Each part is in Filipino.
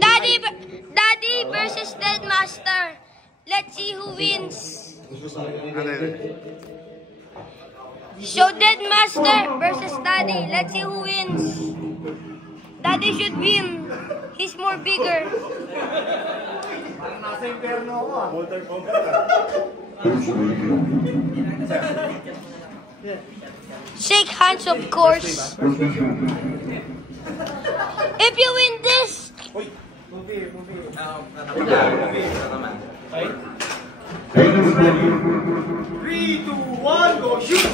Daddy versus Deadmaster. Let's see who wins. So Deadmaster versus Daddy. Let's see who wins. Daddy should win. He's more bigger. Shake hands, of course. If you win this, 3, 2, 1, go shoot!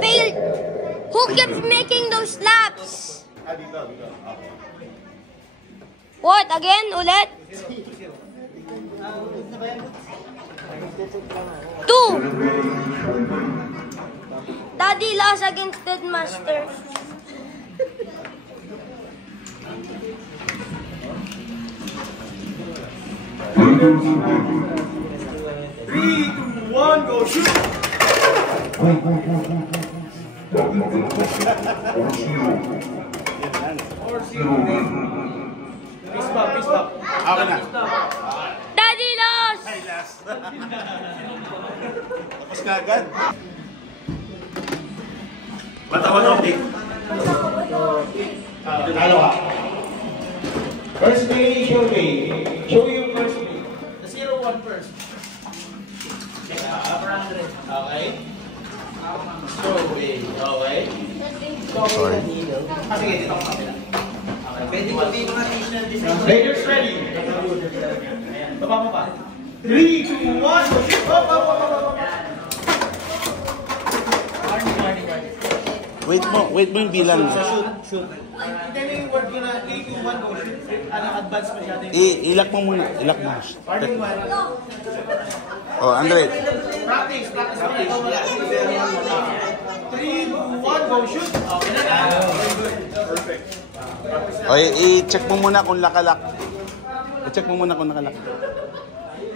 failed. Who keeps making those slaps? What? Again? Ulit? 2. Daddy lost against Deadmaster. Three, two, one, go shoot! Peace pop, peace pop. Ako na. Daddy lost! Ay, last. Tapos kagad. Matawa na ulit. Talo ka. First play, show me. Show you first play. The 0-1 first. Okay. Show me. Okay. Sorry. Sige, dito ako kapila. Pwede ko din mga additional. Raiders ready. Baba mo pa. 3, 2, 1, go shoot! Up, up, up, up, up. Wait mo yung bilang. Shoot. Hindi na yung word ko na 3, 2, 1, go shoot. Advance masyado yung... Ilak mo muna. Ilak mo. Parting 1. Oh, Andre. Practice. 3, 2, 1, go shoot! Okay na na. Perfect. Okay, i-check mo muna kung lakalak. I-check mo muna kung nakalak.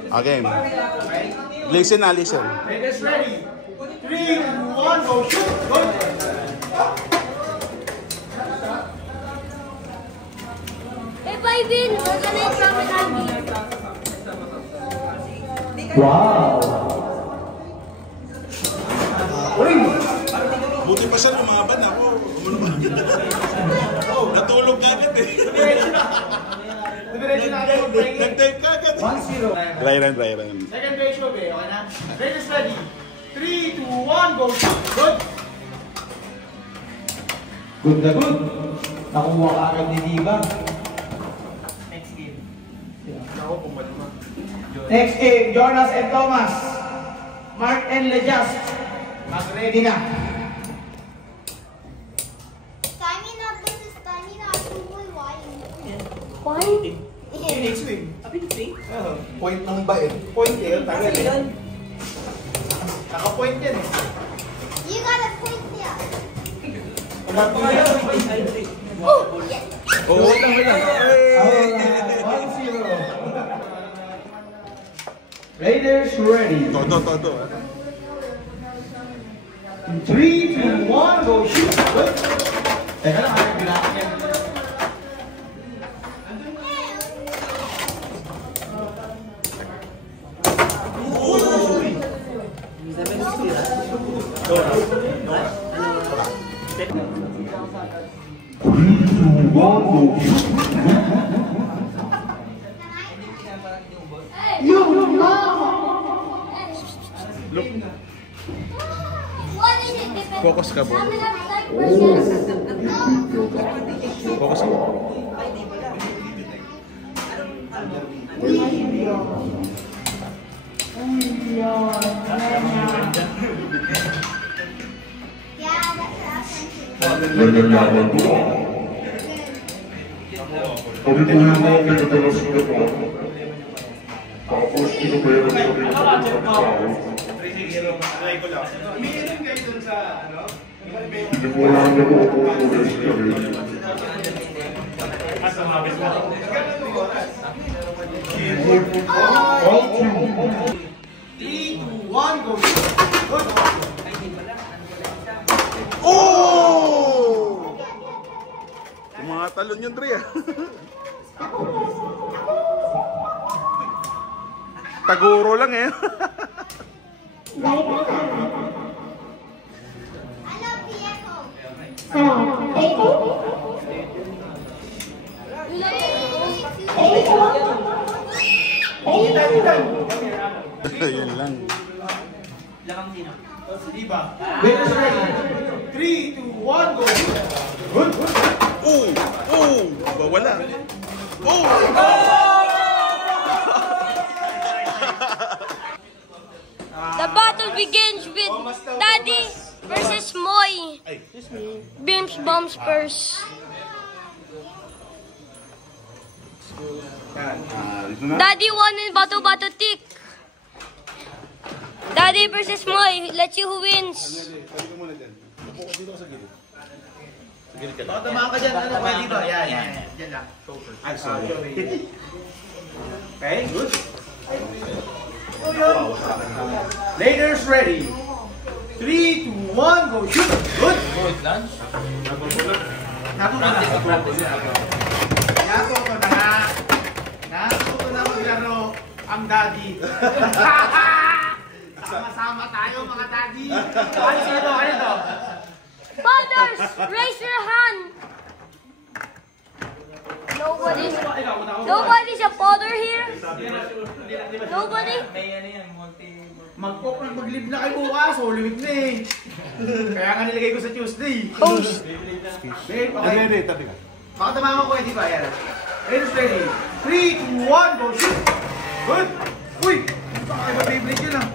Okay. Listen na, listen. Raiders ready. 3, 2, 1, go shoot! Go! If I win, we're gonna travel Andy. Wow! Uy! Buti pa siya lumaban ako. Natulog ka agad eh. Nag-type ka agad. 1-0. Dry run. Second ratio, okay na? Raiders ready. 3, 2, 1, go shoot! Good! Good na good. Nakuha ka agad ni Diva. Next game. Next game, Jonas and Thomas. Mark and Lejas. Mag-ready na. Stamina versus stamina. Why? Next wing. Point ng bait. Point eh. Tagal eh. Naka-point yan eh. You gotta point there. Oh! Yes. Oo, wait lang. 1-0. Raiders ready. Todo. 3, 2, 1, go shoot! Good. Teka lang, ginaan yan. Focus ka, Bo. Focus ka. Nagagawa ko ako. Pagkulang mo ang pinadalas ko na po. Tapos pinabayaran kami ng mga tao. Wala na po ako ang ulis kami. 3, 2, 1, go! Good! Talon yun, Dre, ah. Taguro lang, eh. Yun lang. Diba? Better ready. 3, 2, 1, go! Good! Oh! Oh! Bawala. Oh! The battle begins with Daddy versus Moy. Beams bombs first. Daddy won in bato-bato tick. Daddy versus Moy. Let's see who wins. Baka tamaan ka dyan. Ano ba dito? Yan. Yan lang. I'm sorry. Okay, good. Ladies ready. 3, 2, 1, go shoot. Good. Good lunch. Natuto na maglaro ang daddy. Sama-sama tayo mga daddy. Ano to? Fathers, raise your hand. Nobody's a father here. Nobody. Mag-live na kayo bukas. Limit na eh. Kaya nga nilagay ko sa Tuesday. Host. Babe, okay. Baka tamaman ko eh, di ba? Yan. Ladies ready. 3, 2, 1, go shoot! Good! Uy! Baka kayo Beyblade yun ah.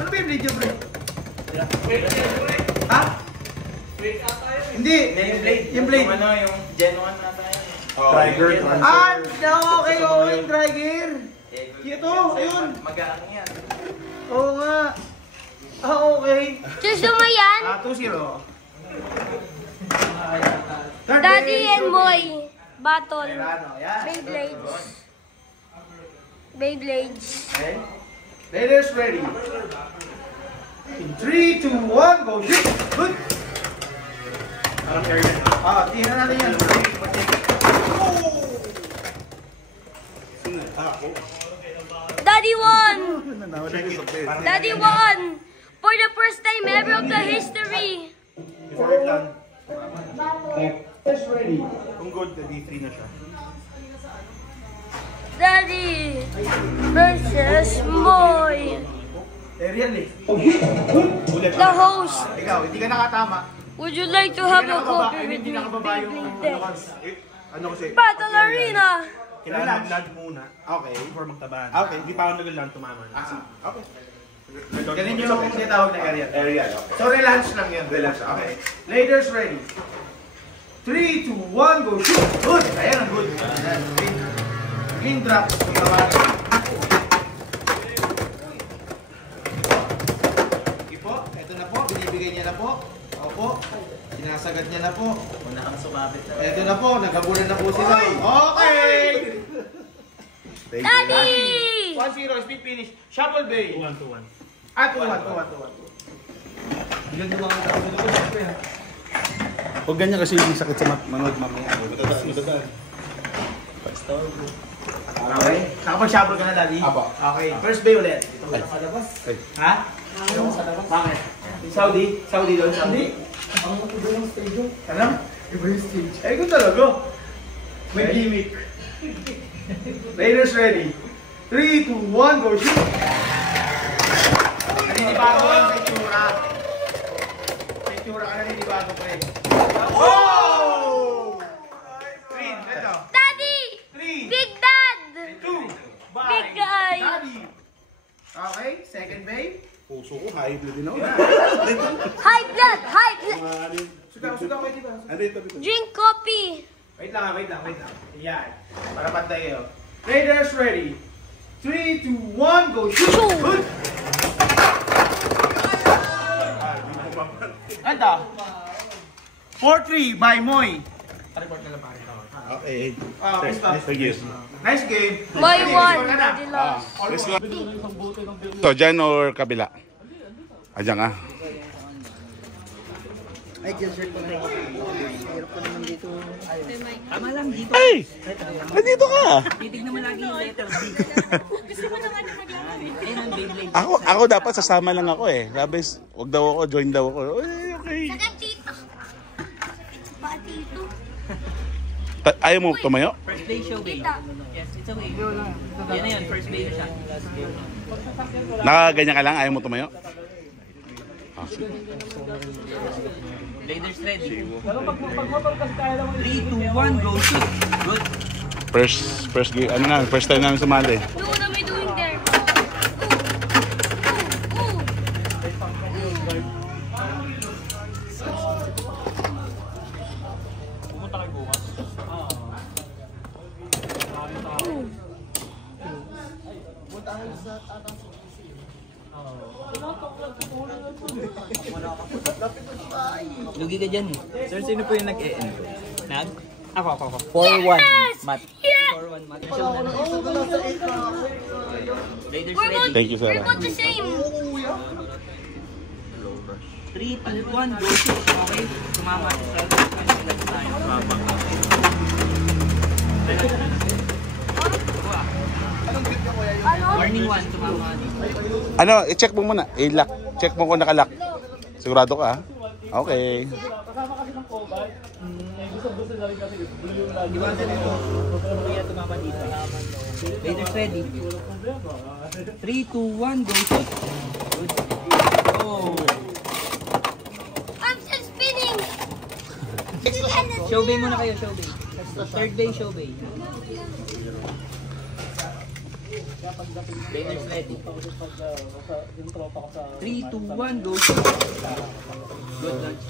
Ano Beyblade yun, bro? Ha? Hindi. Yung blade. Ano, yung Gen 1 na tayo. Trigger. Ah, okay, oo, yung trigger. Ito, ayun. Mag-aano yan. Oo nga. Ah, okay. Gusto mo yan? 2-0. Daddy and Moy. Battle. Ano, yan. Beyblades. Beyblades. Okay. Ladies ready. In 3, 2, 1, go shoot! Good! Tingnan natin yan. Daddy won! Daddy won! For the first time ever of the history. Ladies ready. Kung good, D3 na siya. Daddy versus Moy. Ariel eh. The host. Ikaw, hindi ka nakatama. Would you like to have a coffee with Hindi me? nakababa yung Beyblade. ano kasi. Battle Arena. Kailangan mag-land muna. Okay. Before magtabahan. Okay. Hindi pa ako nag-land, tumama na. Okay. Ganun yung tinatawag na Ariel. Ariel, okay. So relax lang yun. Relax, okay. Ladies ready. 3, 2, 1, go shoot! Good! Ayan ang good. Clean drop. Okay po, ito na po. Binibigay niya na po. Opo. Sinasagad niya na po. Una kang sumabit sa... Ito na po. Naghabulan na po sila. Okay! Daddy! 1-0, speed finish. Shuffle Bay. 2-1-2-1. Ah, 2-1. Huwag ganyan kasi yung sakit sa manood mamaya. Matadaan. Okay. Nakapag-shuffle ka na, Daddy? Apo. Okay. First bay ulit. Ito mo sa labas. Ha? Bakit? Saudi? Saudi doon? Saudi? Ang iba yung stage yun. Ano? Iba yung stage. Ay, kung talaga. May gimmick. Ladies ready. 3, 2, 1, go shoot! Naninibago ka sa itsura. Sa itsura ka naninibago pa eh. Oh! Green, ito. Daddy! 3, Big Dad! 2, Big guy. Daddy. Okay, second bay. Puso ko, high blood din ako. High blood! High blood! Suga, pwede ba? Ano ito? Drink coffee! Wait lang. Yan. Para pantay kayo. Raiders ready. 3, 2, 1, go shoot! Good! Anta? 4-3 by Moy. Okay. Sige. Nice game. Moy Sige, won! score ka na. Daddy lost. Let's go. So, dyan or kabila? Diyan ka. Ay, t-shirt ko na. Hirap ko naman dito. Tama lang, dito. Ay! Nandito ka! Titignan mo lagi yung letter B. Gusto mo naman na maglaro. Ayun ang Beyblade. Ako dapat sasama lang ako eh. Sabi, wag daw ako, join daw ako. Ay, okay. Saka tito. Ba tito? Ayaw mo tumayo? First day show bay. Yes, it's a way. Yan na yun, first day na siya. Nakaganyan ka lang, ayaw mo tumayo? Ah, Leaders ready. 3, 2, 1, go shoot. Good. First time namin sumali. Do what am I doing there? Lugi ka dyan eh. Sir, sino po yung nag-e-end? Nag? Ako. 4-1. Mat. 4-1 match. Leaders ready. Thank you, sir. We're both the same. 3, 2, 1, go shoot. Okay, tumama. Warning 1, tumama. Ano, i-check mo muna. I-lock. Check mo kung nakalock. Sigurado ka, ha? Okay. Iwasan mo. Kaya tumama dito. Leaders ready. 3, 2, 1, go shoot. Good. Oh. I'm still spinning. Show bay muna kayo, show bay. Third bay, show bay. Leaders ready. 3, 2, 1, go shoot. Good lunch.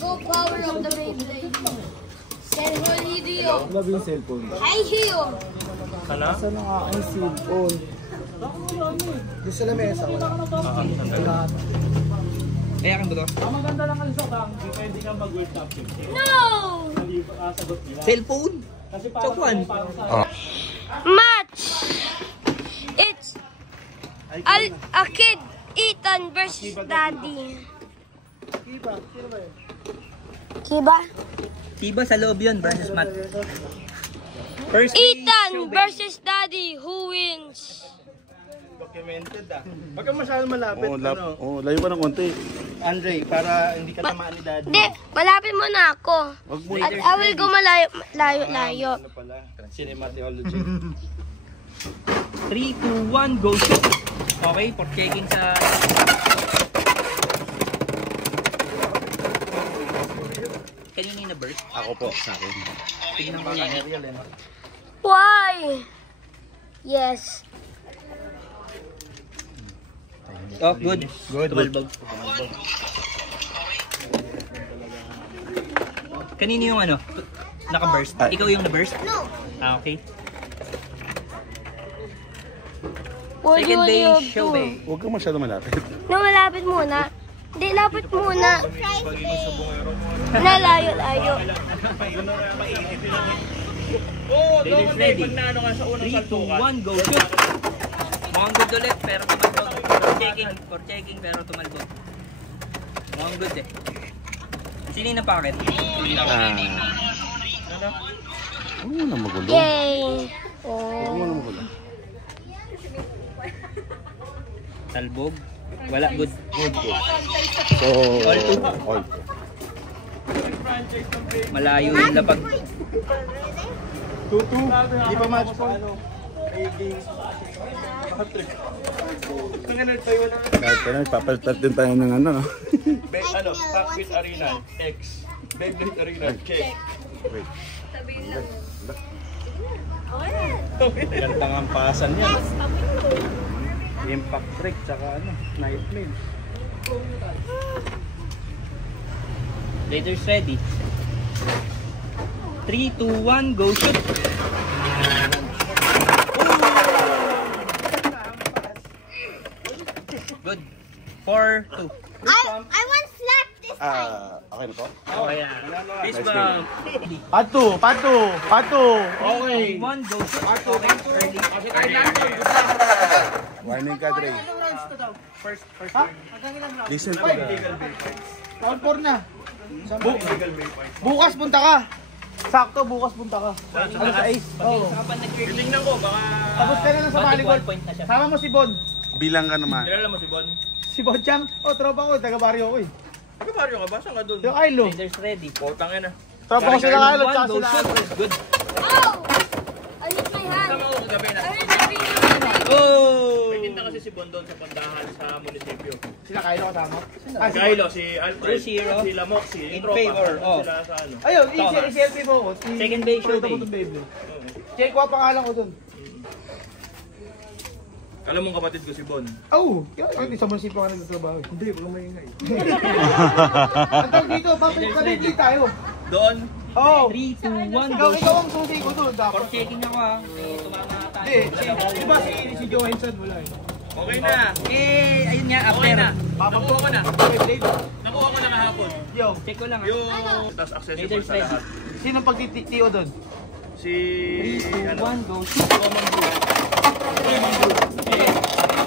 Go power of the Beyblade. San Holidio. Love yung cellphone. Hi, Hio. Saan na nga ang cellphone? Doon sa lamesa. Lahat. Kaya kang buto? No! Cellphone? Chokwan? Oh. Match! It's a kid, Ethan versus Daddy. Kiba? Kiba sa loob yun versus Matt. First day, Ethan show bay. versus Daddy. Who wins? Documented ah. Wag kang masyadong malapit. Layo ka ng konti. Andre, para hindi ka tamaan ni Daddy. Hindi, malapit mo na ako. Wag mo. At I will go malayo. Ano pala? Cinematology. 3, 2, 1, go shoot. Okay, for checking sa... Kanina yung na-burst? Ako po, sa akin. Tignan ko lang. Why? Yes. Oh, good. Tumalbog. Kanina yung ano? Naka-burst? Ikaw yung na-burst? No. Ah, okay. What Second do day, you show do? bay. Huwag kang masyado malapit. No, malapit muna. Hindi, lapit muna. Nalayo-layo. Ladies ready. 3, 2, 1, go shoot. Mukhang good ulit, pero tumalbog. For checking, pero tumalbog. Mukhang good eh. Sino yung napakit? Huwag mo na magulo. Yay! Huwag mo na magulo. Talbog? Wala, good. So, All two. all. Malayo yung lapag. 2-2. Di pa match po. Ito nga nagtayo na. Kahit ka na, papalitat din tayo ng ano, no? Cockpit Arena, X. Beyblade Arena, check. Wait. Gandang ang pasan yan. Impact break, tsaka ano, night mail. Leaders ready. 3, 2, 1, go shoot. Good. 4, 2. I want slap this Okay na po? Okay na. Fist bump. Pato. Okay. 1, go shoot. Okay, early. Warning ka, Dre. Listen to Round 4 na. Bukas punta ka. Sakto, bukas punta ka. Ano sa ace? Oo. Titingnan ko, baka... Tapos ka na lang sa volleyball. 1 point na siya. Sama mo si Bon. Bilang ka naman. Kilala mo si Bon? Si Bon Chang. Oh, tropa ko. Taga-barrio ko eh. Taga-barrio ka ba? Saan ka dun? Yung Kylo. Raiders ready. Putang ina. Tropa ko sila Kylo. Tsaka 1, go sila shoot. Kylo. Good. Oh! I hit my hand. Tama ko kagabi na. I hit my finger. Oh! May kinta kasi si Bon doon sa pandahan sa munisipyo. Sila Kylo kasama. Si Kylo, si Alfred, 2-0. si Lamok, si In Tropa. favor, oh. Sila sa ano. Ayun, Thomas. i-selfie mo ko. Second base, show Ito ko itong Beyblade. Check ko ang pangalan ko dun. Alam mong kapatid ko si Bon. Oh, hindi sa munisipyo ka nagtatrabaho. Hindi, wala maingay. Ang dito, babalik tayo. Doon, Oh, 3, 2, 1, ikaw, go ikaw ang susi ko doon dapat. Checking ako ha. May tumama na tayo. Hindi, di ba si Johansson wala eh. okay na. Eh, ayun nga, Okay after. na. Nakuha ko na. Beyblade. Nakuha ko na kahapon. Yo, Check ko lang ha. Yung task accessible sa lahat. sino ang pagtitiyo doon? Si... 3, 2, ano? 1, go shoot. Common blue.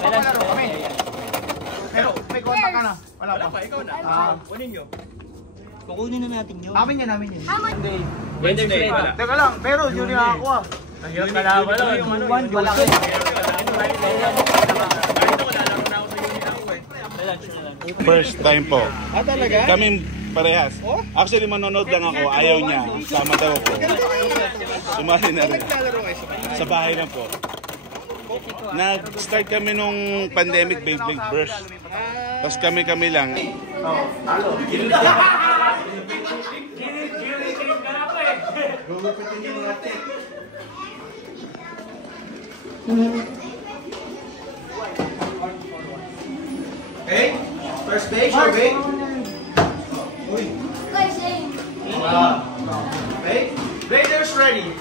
Balance ko. Kami. Pero may kontak ka na. Wala Wala pa. pa, ikaw na. Kunin nyo. Kukunin na natin yun. Namin yan. How much? Hindi. Wednesday. Wala. Teka lang, pero yun yung nakakuha. Ang hirap ka na wala. Yung ano, 1, go shoot. Balance na lang. First time po. Ah, talaga? Kami parehas. Actually, manonood lang ako. Ayaw niya. Sama daw ako. Sumali na rin. Sa bahay lang po. Nag-start kami nung pandemic Beyblade burst. Tapos kami lang. Okay? First base, okay? Guys, saying. Okay? Raiders ready.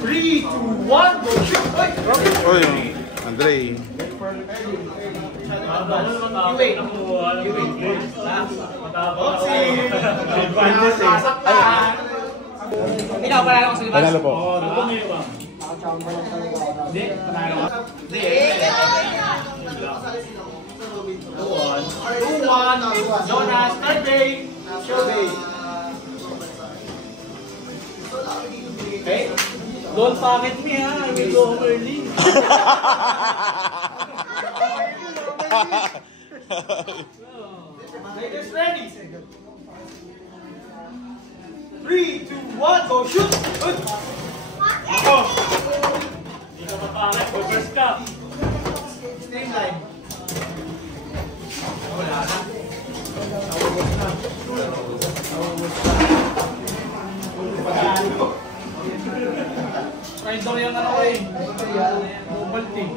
Three, two, one, go shoot! Oy, Andre. You wait. Ikaw, palala ko sa libas. Panalo po. Two, one. Jonas, third day. Show day. Okay? Don't pocket me ha. I will go home early. Raiders ready. 3, 2, 1, go shoot! Good. Same line. Rider yung ano eh. Mobile team.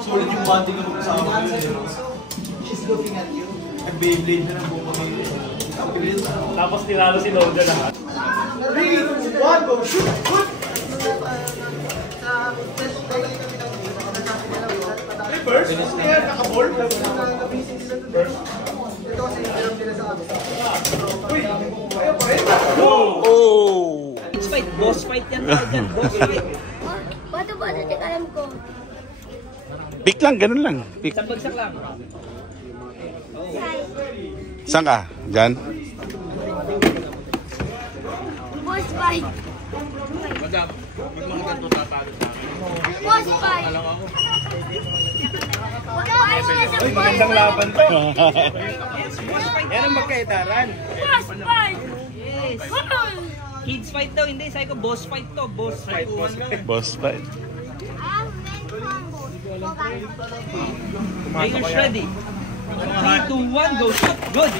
Sulit yung banding ng kasama ko yun. She's looking at you. Nag-Beyblade na ng buong pamilya. Tapos tinalo si Logan lahat. 3, 2, 1, go shoot! Good! Reverse? Kaya naka-ball? Uy! Ayaw pa rin? Oh! Fight, boss fight yan. Boss fight. Bato, check alam ko. Pick lang, ganun lang. Pick. Isang bagsak lang. Saan ka? Diyan? Boss fight. Madam, pag mga ganito tatalo sa akin. Boss fight. Alam ako. Uy, magandang laban to. Yan ang magkaitaran. Boss fight. Yes. Come Kids fight daw, hindi. Sabi ko, boss fight to. Boss fight. Boss fight. Players ready. 3, 2, 1, go shoot. Good.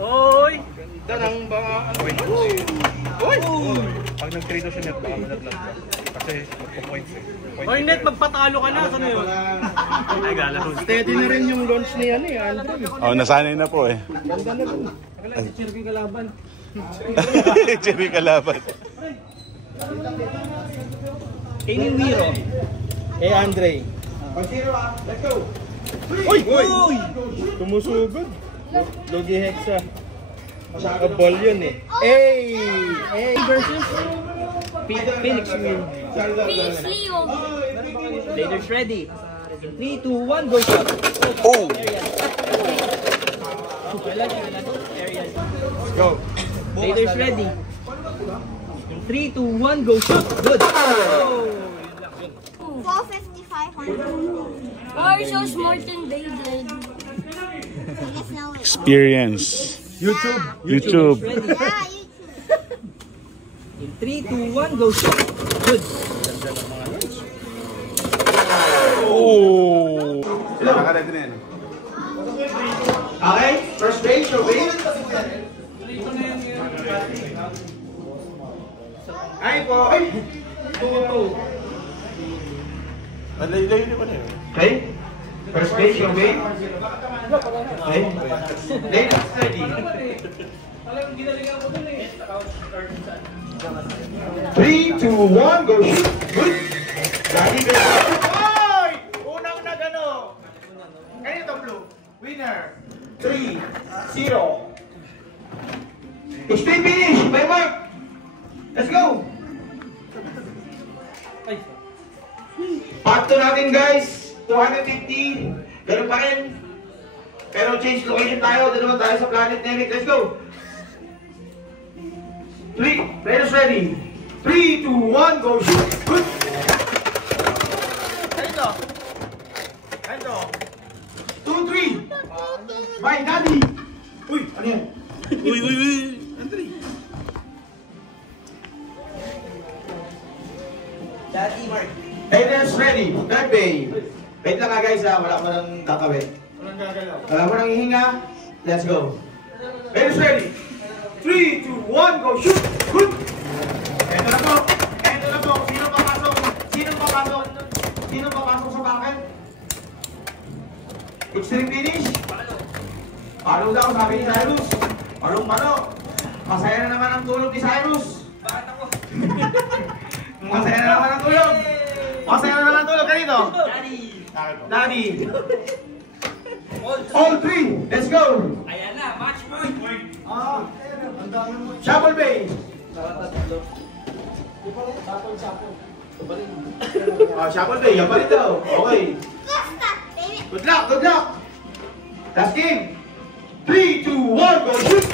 Oy! Ganda ng mga ano eh. Oy! Pag nag-trade siya net, baka malaglag ka. Kasi magpo-points eh. Oy net, magpatalo ka na. Saan yun? Ay, gala. Steady na rin yung launch ni ano eh. Andrew. Oh, nasanay na po eh. Ganda na rin. Kailan si Chirky kalaban. Cherry kalaban. Amy Wiro. Andre. Let's go. Uy! Uy! Tumusugod. Logi Hexa. Ball yun eh. Hey! Versus Phoenix Win. Phoenix Leo. Raiders ready. 3, 2, 1, go shot. Oh! Let's go. Raiders ready. 3, 2, 1, go shoot. Good. Oh! 455 Why are you so smart and Beyblade? Experience. YouTube. Ready. Yeah, In 3, 2, 1, go shoot. Good. Oh! Nakakarad na yan. Okay, first base, your base. Ay po, ay! 2-2. Okay, first base, your base. Okay, ladies ready. 3, 2, 1, go shoot. Good. Daddy, go. Oy! Unang nagano. Ganito, Blue. Winner. 3-0. Extreme finish by Mark. Let's go. Part 2 natin guys. 250. Ganun pa rin. Pero change location tayo. Doon naman tayo sa Planet Nemic. Let's go. 3. Players ready. 3, 2, 1, go shoot. Good. Ganito. Ganito. 2-3. By Daddy. Uy, ano yan? Uy! Andre. Daddy Mark. Players ready. Third bay. Wait lang nga guys ha. Wala mo nang kakawin. Wala mo nang hihinga. Let's go. Players ready. 3, 2, 1, go shoot. Good. Ito na po. Ito na po. Sino papasok? Sino papasok? Sino papasok sa bakit? Extreme finish. Palo daw, sabi ni Cyrus. Palong-palo. Masaya na naman ang tulog ni Cyrus. Bakit ako? Masaya na naman ang tulog. Masaya na naman ang tulog. Kanino? Daddy. All three. Let's go. Ayan na, match point. Shuffle bay. Shuffle bay. Yan pa rin daw. Okay. Good luck. Good luck. Last game. 3, 2, 1, go shoot.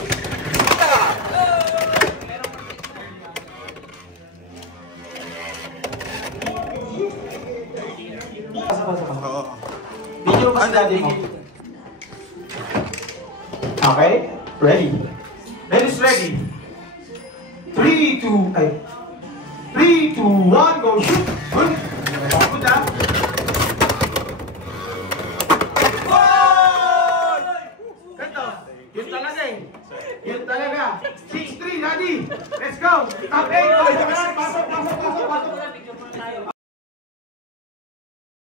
Oo. Video pa sa daddy mo. Okay. Ready. Ladies ready. 3, 2, 1, go shoot. Good. Good ah. Yun talaga eh. Yun talaga. 6-3, Daddy. Let's go. Top 8. Pasok.